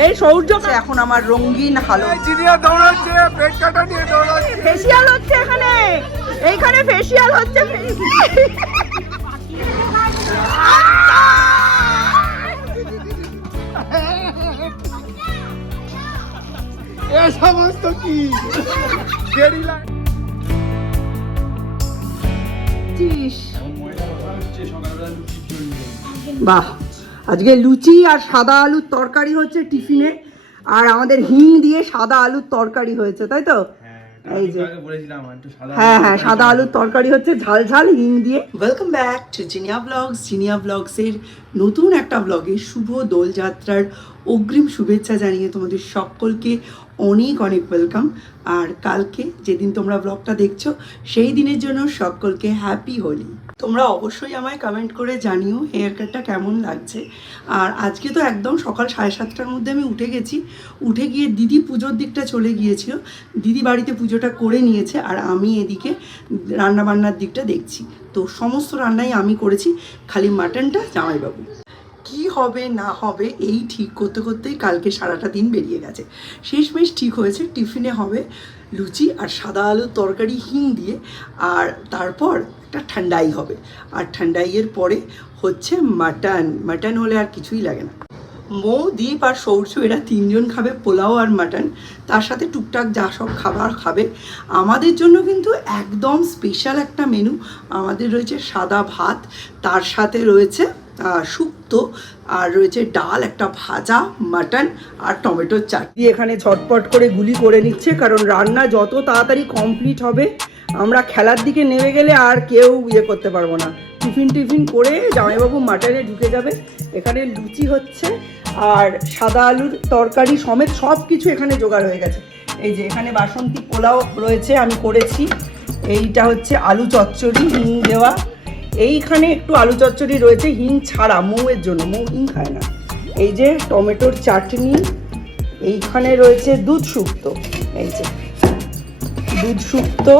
এই সৌর্য এখন আমার রঙিন হালো দৌড়াচ্ছে, পেট কাটা নিয়ে দৌড়াচ্ছে। ফেসিয়াল হচ্ছে এখানে, এইখানে ফেসিয়াল হচ্ছে। এ সমস্ত কি বাহ, আজকে লুচি আর সাদা আলুর তরকারি হচ্ছে টিফিনে, আর আমাদের হিং দিয়ে সাদা আলুর তরকারি হয়েছে, তাই তো? এই যে হ্যাঁ হ্যাঁ, সাদা আলুর তরকারি হচ্ছে ঝাল ঝাল হিং দিয়ে। Welcome back to Jinia blogs. Jinia ব্লগসের নতুন একটা ব্লগে শুভ দোলযাত্রার অগ্রিম শুভেচ্ছা জানিয়ে তোমাদের সকলকে অনেক অনেক ওয়েলকাম। আর কালকে যেদিন তোমরা ব্লগটা দেখছো সেই দিনের জন্য সকলকে হ্যাপি হোলি। তোমরা অবশ্যই আমায় কমেন্ট করে জানিও হেয়ার কাটটা কেমন লাগছে। আর আজকে তো একদম সকাল 7:30টার মধ্যে আমি উঠে গেছি। উঠে গিয়ে দিদি পুজোর দিকটা চলে গিয়েছিল, দিদি বাড়িতে পুজোটা করে নিয়েছে, আর আমি এদিকে রান্নাবান্নার দিকটা দেখছি। তো সমস্ত রান্নাই আমি করেছি, খালি মাটনটা জামাইবাবু। কি হবে না হবে এই ঠিক করতে করতেই কালকে সারাটা দিন বেরিয়ে গেছে। শেষমেশ ঠিক হয়েছে টিফিনে হবে লুচি আর সাদা আলুর তরকারি হিং দিয়ে, আর তারপর একটা ঠান্ডাই হবে, আর ঠান্ডাইয়ের পরে হচ্ছে মাটন। মাটন হলে আর কিছুই লাগে না। মৌ, দীপ আর সৌর্য এরা তিনজন খাবে পোলাও আর মাটন, তার সাথে টুকটাক যা সব খাবার খাবে। আমাদের জন্য কিন্তু একদম স্পেশাল একটা মেনু। আমাদের রয়েছে সাদা ভাত, তার সাথে রয়েছে শুক্তো, আর রয়েছে ডাল, একটা ভাজা, মাটন আর টমেটোর চাটনি। এখানে ঝটপট করে গুলি করে নিচ্ছে, কারণ রান্না যত তাড়াতাড়ি কমপ্লিট হবে আমরা খেলার দিকে নেমে গেলে আর কেউ করতে পারবো না। টিফিন করে জামাইবাবু মাটনে ঢুকে যাবে। এখানে লুচি হচ্ছে আর সাদা আলুর তরকারি সমেত সব কিছু এখানে জোগাড় হয়ে গেছে। এই যে এখানে বাসন্তী পোলাও রয়েছে, আমি করেছি। এইটা হচ্ছে আলু চচ্চড়ি হিং দেওয়া। এইখানে একটু আলু চচ্চড়ি রয়েছে হিং ছাড়া, মৌয়ের জন্য, মৌ হিং খায় না। এই যে টমেটোর চাটনি, এইখানে রয়েছে দুধ শুক্তো, এই যে দুধ শুক্তো।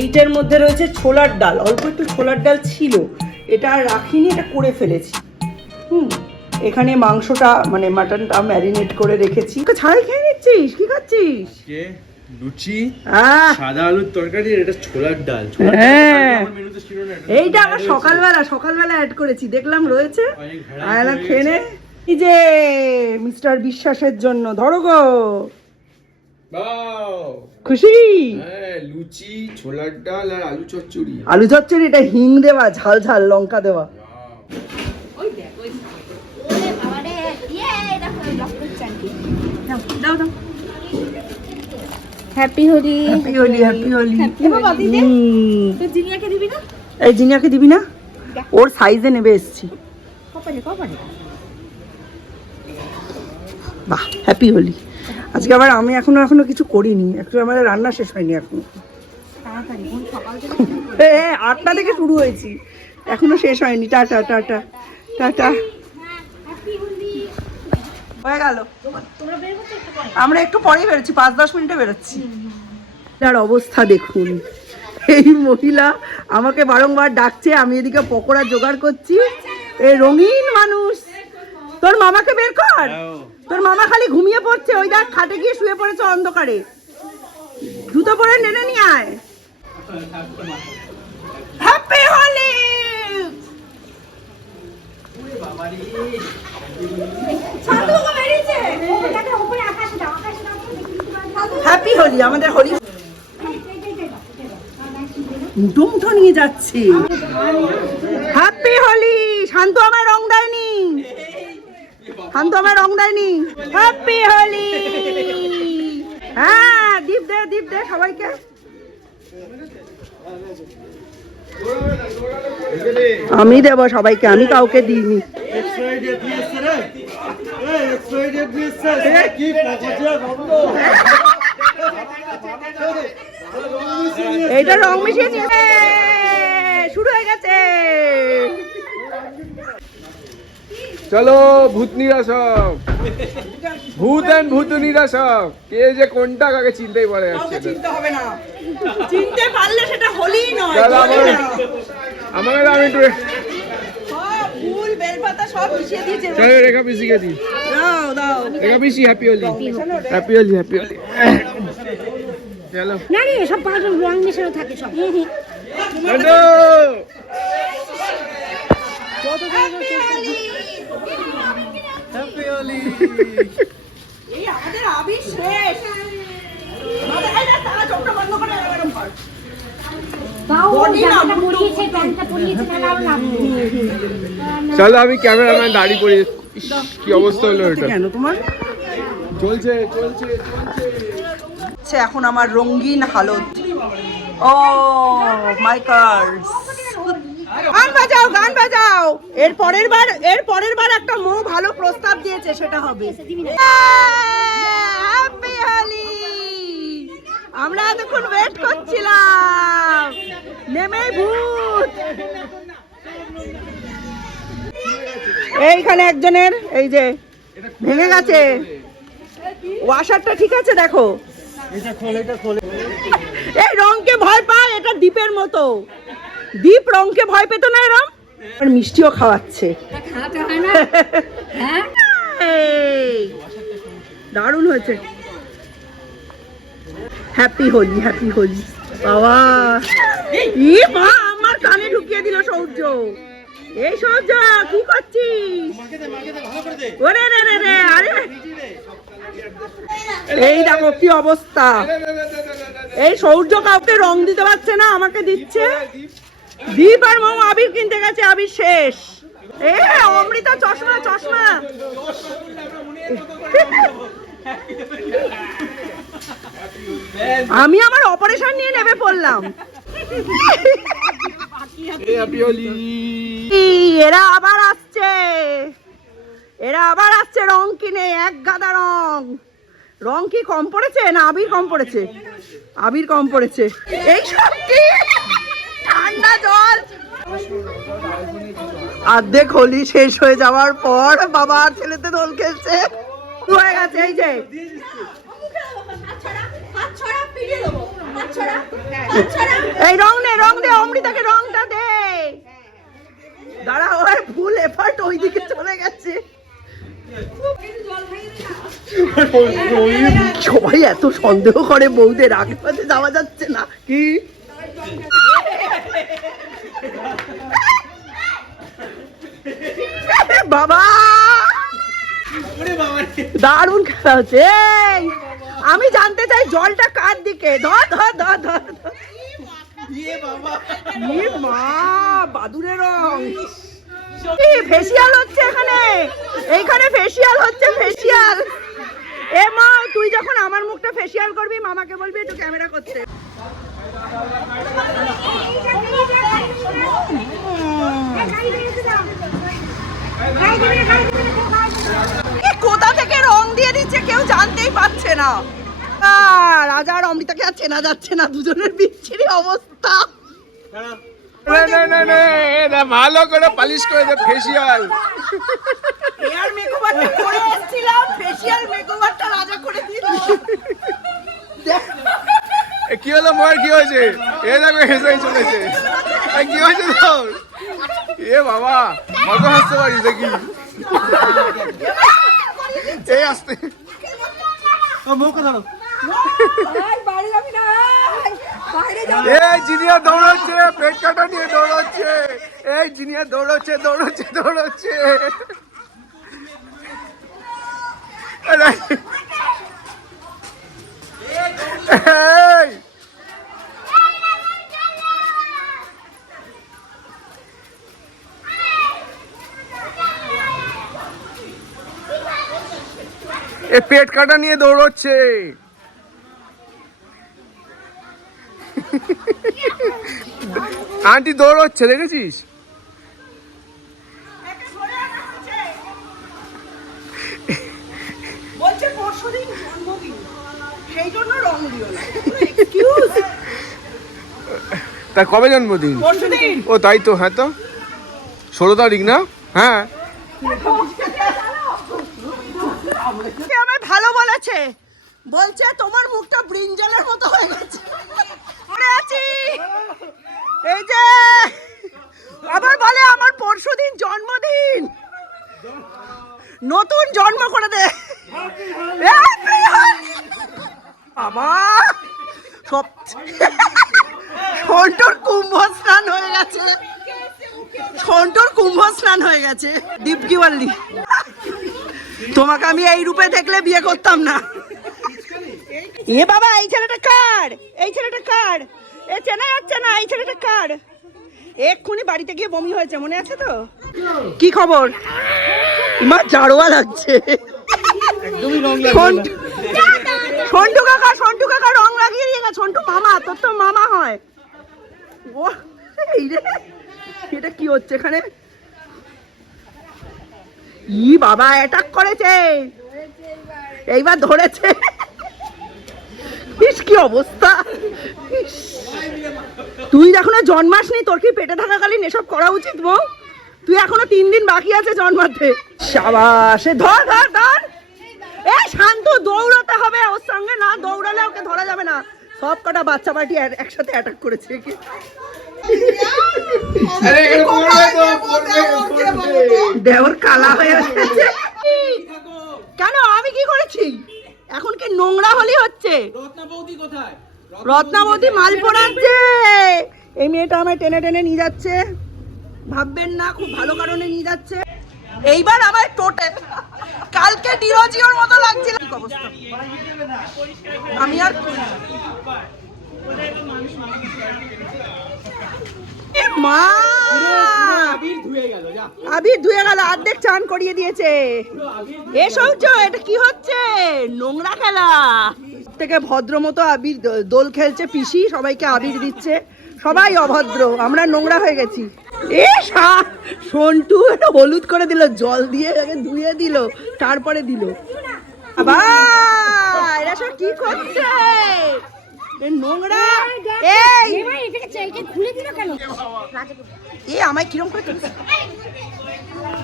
এইটার মধ্যে রয়েছে ছোলার ডাল, অল্প একটু ছোলার ডাল ছিল, এটা আর রাখিনি, এটা করে ফেলেছি। এখানে মাংসটা মানে মাটনটা ম্যারিনেট করে রেখেছি। ছাড়াই খেয়ে নিচ্ছিস? কি খাচ্ছিস? লুচি, সাদা আলুর তরকারি, এটা ছোলার ডাল। এইটা আমরা সকালবেলা অ্যাড করেছি, দেখলাম রয়েছে। আয়না খেয়ে নে। এই যে মিস্টার বিশ্বাসের জন্য ধরো গো, খুশি? লুচি, ছোলার ডাল আর আলু চচ্চড়ি। আলু চচ্চড়ি, এটা হিং দেওয়া, ঝাল ঝাল লঙ্কা দেওয়া। Happy Holi, happy Holi, happy Holi. তো জিনিয়াকে দিবি না? এই জিনিয়াকে দিবি না? ওর সাইজে নেবে এসছি। বাহ, হ্যাপি হোলি। আজকে আবার আমি এখনো কিছু করিনি, একটু আমার রান্না শেষ হয়নি এখনো। 8টা থেকে শুরু হয়েছি, এখনো শেষ হয়নি। Tata tata tata. হয়ে গেল, আমরা একটু পরেই বেরোচ্ছি, 5-10 মিনিটে বেরোচ্ছি। তার অবস্থা দেখুন, এই মহিলা আমাকে বারংবার ডাকছে, আমি এদিকে পকোড়া জোগাড় করছি। এই রঙিন মানুষ, তোর মামাকে বের কর। তোর মামা খালি ঘুমিয়ে পড়ছে, ওই দেখ খাটে গিয়ে শুয়ে পড়েছে অন্ধকারে। জুতো পরে নেড়ে নিয়ে আয়। হ্যাপি হোলি। হ্যাপি হোলি, আমাদের হোলি মুঠো মুঠো নিয়ে যাচ্ছে। হ্যাপি হোলি। শান্ত আমার রং দেয়নি, শান্ত আমার রং দেয়নি। হ্যাপি হোলি। হ্যাঁ, দীপ দে সবাইকে। আমি দেবো সবাইকে, আমি কাউকে দিইনি। এইটা রং মিশিয়েছি, শুরু হয়ে গেছে। চলো ভূতনিরা সব, ভূত এন্ড ভূতনিরা সব। কে যে কোনটা কাকে চিনতেই পারে যাচ্ছে না। চিনতে হবে না, চিনতে পারলে সেটা হোলি নয়। আমাকে আমি একটু ফুল বেলপাতা সব মিশিয়ে দিয়েছে। চলো রেখা পিসিকে দিই। দাও দেখা বেশি happy Holi happy Holi happy Holi চলো না রে সব পাঁচ রং মেশানো থাকে সব হ্যালো হ্যাপি হোলি এই আমাদের আবির শেষ আমাদের এই না তারা চোখটা বন্ধ করে এরকম কর চলো আমি ক্যামেরাম্যান দাড়ি পরে কি অবস্থা হলো এটা কেন তোমার চলছে চলছে চলছে আচ্ছা এখন আমার রঙিন হালত ও মাই কার্ডস গান বাজাও এর পরের বার একটা মো ভালো প্রস্তাব দিয়েছে সেটা হবে হ্যাপি হোলি আমরা এতক্ষণ ওয়েট করছিলাম নেমে ভূত এইখানে একজনের এই যে ভেঙে গেছে ওয়াশারটা ঠিক আছে দেখো এই রংকে ভয় পায় এটা দ্বীপের মতো দ্বীপ রংকে ভয় পেত না এরম আর মিষ্টিও খাওয়াচ্ছে এই, দারুণ হয়েছে হ্যাপি হোলি বাবা ই মা আমার কানে ঢুকিয়ে দিল সৌর্য এই সৌর্য কি করছিস ওরে রে রে রে আরে এই দেখো কি অবস্থা এই সৌর্য কাউকে রং দিতে পারছে না আমাকে দিচ্ছে দীপ আর মৌ আবির কিনতে গেছে আবির শেষ এ অমৃতা চশমা আমি আমার অপারেশন নিয়ে নেমে পড়লাম এরা আবার আসছে রং কিনে এক গাদা রং কি কম পড়েছে না আবির কম পড়েছে এই সব কি ঠান্ডা জল অর্ধেক হোলি শেষ হয়ে যাওয়ার পর বাবা আর ছেলেতে দোল খেলছে হয়ে গেছে এই যে এই রং দে অমৃতাকে রংটা দে দাঁড়া ওই ফুল এফার্ট ওইদিকে চলে গেছে সবাই এত সন্দেহ করে বউদের আগে পাশে যাওয়া যাচ্ছে না কি বাবা দারুণ খেলা হচ্ছে আমি জানতে চাই জলটা কার দিকে ধর মা বাদুরের রং ফেসিয়াল হচ্ছে এইখানে ফেসিয়াল হচ্ছে এ মা তুই যখন আমার মুখটা ফেসিয়াল করবি মামাকে বলবি একটু ক্যামেরা করতে কোথা থেকে রং দিয়ে দিচ্ছে কেউ জানতেই পারছে না রাজা আর অমৃতাকে আর চেনা যাচ্ছে না দুজনের বিচ্ছিরি অবস্থা না ভালো করে পালিশ করে দে ফেসিয়াল হেয়ার মেকওভারটা করে এসেছিলাম ফেসিয়াল মেকওভারটা রাজা করে দিল কি হলো মোর কি হয়েছে এ দেখো হেসে চলেছে কি হয়েছে তোর এ বাবা মজা হাসতে পারিস দেখি এই আসতে এই জিনিয়ার দৌড়াচ্ছে পেট কাটা নিয়ে দৌড়াচ্ছে এই জিনিয়ার দৌড়াচ্ছে পেট কাটা নিয়ে দৌড়চ্ছে আন্টি দৌড়চ্ছে দেখেছিস বলছে পরশুদিন জন্মদিন সেই জন্য রং দিও না এক্সকিউজ তা কবে জন্মদিন পরশুদিন ও তাই তো হ্যাঁ তো 16 তারিখ না হ্যাঁ আমায় ভালো বলেছে বলছে তোমার মুখটা ব্রিঞ্জালের মতো হয়ে গেছে মনে আছি এই যে আবার বলে আমার পরশুদিন জন্মদিন নতুন জন্ম করে দে। বাবা সব সন্টুর কুম্ভ স্নান হয়ে গেছে, সন্টুর কুম্ভ স্নান হয়ে গেছে। দীপ কি বললি? তোমাকে আমি এই রূপে দেখলে বিয়ে করতাম না। এ বাবা এই ছেলেটা কার? এই ছেলেটা কার? এ চেনা যাচ্ছে না। এই ছেলেটা কার? এক্ষুনি বাড়িতে গিয়ে বমি হয়েছে, মনে আছে তো? কি খবর? মা জারোয়া লাগছে। সন্টু কাকা রং লাগিয়ে দিয়ে গেছে। সন্টু মামা, তোর তো মামা হয়। ও এই রে, এটা কি হচ্ছে এখানে? ই বাবা অ্যাটাক করেছে, এইবার ধরেছে। ইস কি অবস্থা! তুই এখনো জন্মাসনি, তোর কি পেটে থাকাকালীন এসব করা উচিত বউ? তুই এখনো 3 দিন বাকি আছে জন্মাতে। সাবাস, ধর ধর ধর। এ শান্তু, দৌড়াতে হবে ওর সঙ্গে, না দৌড়ালে ওকে ধরা যাবে না। সব কটা বাচ্চা পার্টি একসাথে অ্যাটাক করেছে। দেওর কালা হয়ে গেছে। কেন, আমি কি করেছি? এখন কি নোংরা হলি হচ্ছে? রত্নাবতী মাল পড়াচ্ছে। এই মেয়েটা আমায় টেনে টেনে নিয়ে যাচ্ছে, ভাববেন না খুব ভালো কারণে নিয়ে যাচ্ছে। এইবার আমার টোটে, কালকে ডিরোজিওর মতো লাগছিল। আমি আর মা আবির ধুয়ে গেল, অর্ধেক চান করিয়ে দিয়েছে। এসব এটা কি হচ্ছে? নোংরা খেলা থেকে ভদ্র মতো আবির দোল খেলছে পিসি, সবাইকে আবির দিচ্ছে। সবাই অভদ্র, আমরা নোংরা হয়ে গেছি। এ সন্টু হলুদ করে দিল, জল দিয়ে ধুয়ে দিল, তারপরে দিল। বাবা এরা সব কি করছে? নোংরা। এ আমায় কিরম করে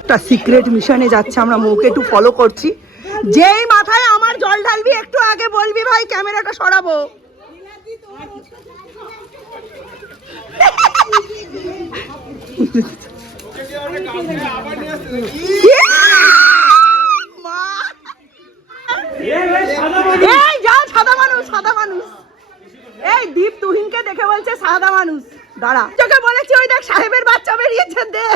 একটা সিক্রেট মিশনে যাচ্ছে, আমরা মৌকে একটু ফলো করছি। যেই মাথায় আমার জল ঢালবি একটু আগে বলবি ভাই ক্যামেরাটা সরাবো। সাদা মানুষ, সাদা মানুষ। এই দীপ তুহিনকে দেখে বলছে সাদা মানুষ। দাঁড়া, তোকে বলেছি ওই দেখ সাহেবের বাচ্চা বেরিয়েছে, দে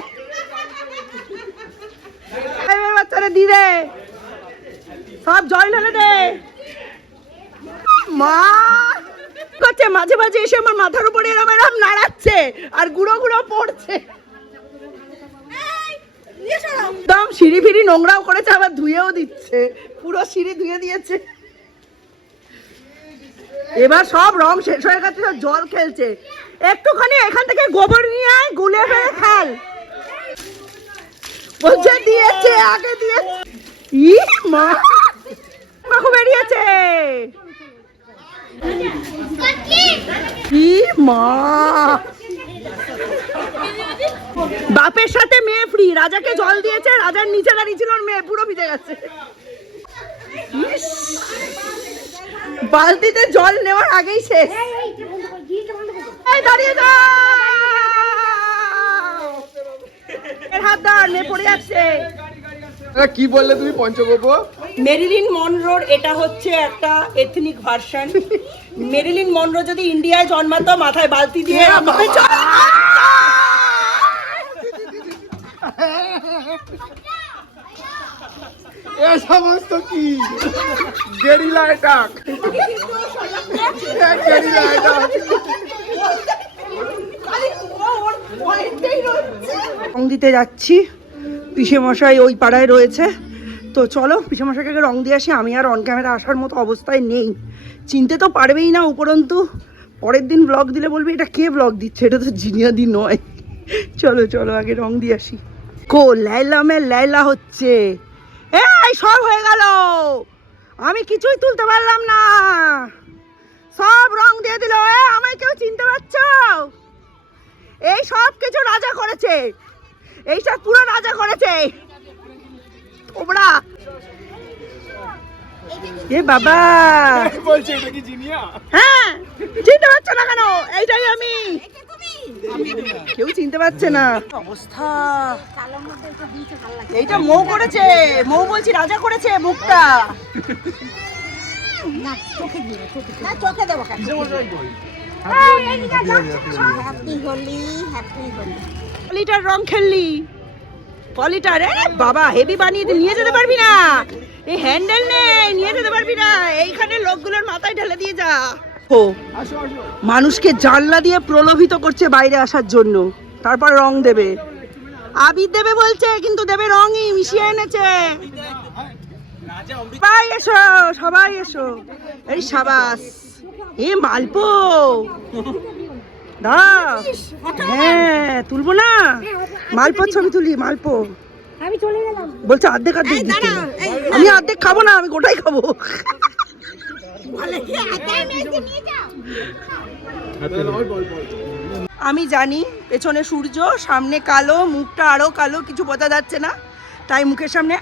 সাহেবের বাচ্চারে দি দে, সব জল ঢেলে দে। মা করছে মাঝে মাঝে এসে আমার মাথার উপরে এরম এরম নাড়াচ্ছে আর গুঁড়ো গুঁড়ো পড়ছে। একদম সিঁড়ি ফিরি নোংরাও করেছে, আবার ধুয়েও দিচ্ছে, পুরো সিঁড়ি ধুয়ে দিয়েছে। এবার সব রং শেষ হয়ে গেছে, জল খেলছে। একটুখানি এখান থেকে গোবর নিয়ে আয়, গুলে ফেলে খেল বলছে। দিয়েছে আগে দিয়েছে। ই মা মাখু বেরিয়েছে। ই মা, বাপের সাথে মেয়ে ফ্রি। রাজাকে জল দিয়েছে, রাজার নিচে দাঁড়িয়ে ছিল, মেয়ে পুরো ভিজে গেছে। বালতিতে জল নেওয়ার আগেই শেষ। দাঁড়িয়ে যাও, হাত ধর, মেয়ে পড়ে যাচ্ছে। কি বললে তুমি পঞ্চগব্য? মেরিলিন মনরোর এটা হচ্ছে একটা এথনিক ভার্সন। মেরিলিন মনরো যদি ইন্ডিয়ায় জন্মাতো, মাথায় বালতি দিয়ে এ সমস্ত কি গেরিলা অ্যাটাক, গেরিলা অ্যাটাক। রং দিতে যাচ্ছি, পিসে মশাই ওই পাড়ায় রয়েছে। তো চলো পিসে মশাইকে রং দিয়ে আসি। আমি আর অন ক্যামেরা আসার মতো অবস্থায় নেই, চিনতে তো পারবেই না। উপরন্তু পরের দিন ব্লগ দিলে বলবি এটা কে ব্লগ দিচ্ছে, এটা তো জিনিয়াদি নয়। চলো চলো আগে রং দিয়ে আসি। কো লাইলা মে লাইলা হচ্ছে। এই সব হয়ে গেল, আমি কিছুই তুলতে পারলাম না, সব রং দিয়ে দিল। আমায় কেউ চিনতে পারছো? এই সব কিছু রাজা করেছে, এইসব পুরো রাজা করেছে। তোমরা এ বাবা বলছে এটা কি জিনিয়া? হ্যাঁ চিনতে পারছো না কেন? এইটাই আমি। কেউ চিনতে পারছে না অবস্থা। এইটা মৌ করেছে, মৌ বলছি রাজা করেছে মুখটা। চোখে দেবো পলিটার রং খেললি, পলিটার বাবা হেভি বানিয়ে নিয়ে যেতে পারবি না, এই হ্যান্ডেল নেই, নিয়ে যেতে পারবি না, এইখানে লোকগুলোর মাথায় ঢেলে দিয়ে যা। ও মানুষকে জানলা দিয়ে প্রলোভিত করছে বাইরে আসার জন্য, তারপর রং দেবে, আবির দেবে বলছে কিন্তু দেবে রঙই মিশিয়ে এনেছে। সবাই এসো, সবাই এসো, এই সাবাস। এ মালপো দাঁড়াও, হ্যাঁ তুলবো না, মালপোর ছবি তুলি, মালপো। আমি চলে গেলাম। বলছে অর্ধেক অর্ধেক দিতে, আমি অর্ধেক খাবো না, আমি গোটাই খাবো। আমি জানি পেছনে সূর্য, সামনে কালো, মুখটা আরো কালো, কিছু বোঝা যাচ্ছে না, তাই মুখের সামনে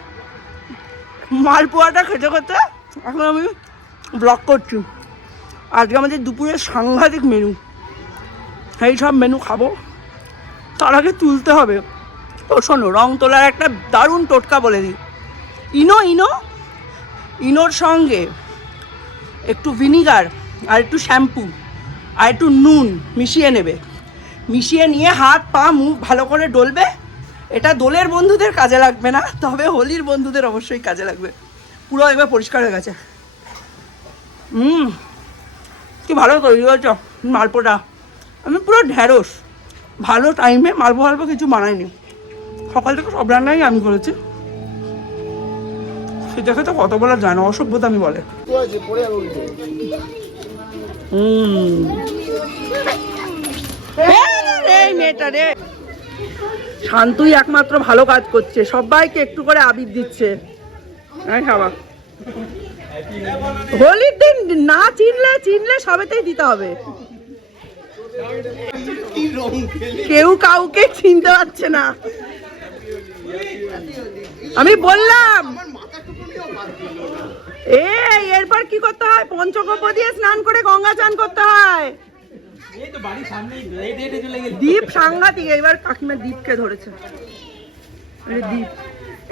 মালপোয়াটা খেতে খেতে এখন আমি ব্লগ করছি। আজকে আমাদের দুপুরের সাংঘাতিক মেনু, এই সব মেনু খাবো, তার আগে তুলতে হবে। ও শোনো, রং তোলার একটা দারুণ টোটকা বলে দিই। ইনোর সঙ্গে একটু ভিনিগার আর একটু শ্যাম্পু আর একটু নুন মিশিয়ে নেবে, মিশিয়ে নিয়ে হাত পা মুখ ভালো করে ডলবে। এটা দোলের বন্ধুদের কাজে লাগবে না, তবে হোলির বন্ধুদের অবশ্যই কাজে লাগবে। পুরো এবার পরিষ্কার হয়ে গেছে। কি ভালো তৈরি হয়েছে মালপোটা, আমি পুরো ঢ্যাঁড়স। ভালো টাইমে মালপো কিছু বানাইনি, সকাল থেকে সব রান্নাই আমি করেছি। সেটা খেতে কত বলা যায় না, অসভ্যতা আমি বলে। এই মেয়েটা রে, শান্তই একমাত্র ভালো কাজ করছে, সবাইকে একটু করে আবির দিচ্ছে। খাবা হোলির দিন না চিনলে সবেতেই দিতে হবে। কেউ কাউকে চিনতে পারছে না, আমি বললাম। এরপর কি করতে হয়, পঞ্চগব্য দিয়ে স্নান করে গঙ্গা চান করতে হয়। দীপ সাংঘাতিক, এবার কাকিমা দীপকে ধরেছে। দীপ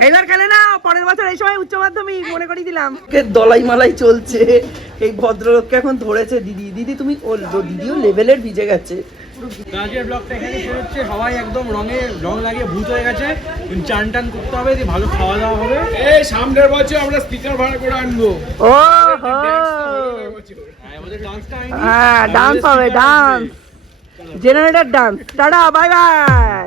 এইবার খেলে না, পরের বছর এই সময় উচ্চ মাধ্যমিক মনে করিয়ে দিলাম। দলাই মালাই চলছে, এই ভদ্রলোককে এখন ধরেছে দিদি তুমি, দিদিও লেভেলের ভিজে গেছে। আজকের ব্লগটা এখানে শেষ হচ্ছে। সবাই একদম রং লাগিয়ে ভূত হয়ে গেছে, চান টান করতে হবে, দিয়ে ভালো খাওয়া দাওয়া হবে। এই সামনের বছর আমরা স্পিকার ভাড়া করে আনবো। ও হ্যাঁ, ডান্স হবে, dance, generator dance. Tata, bye bye.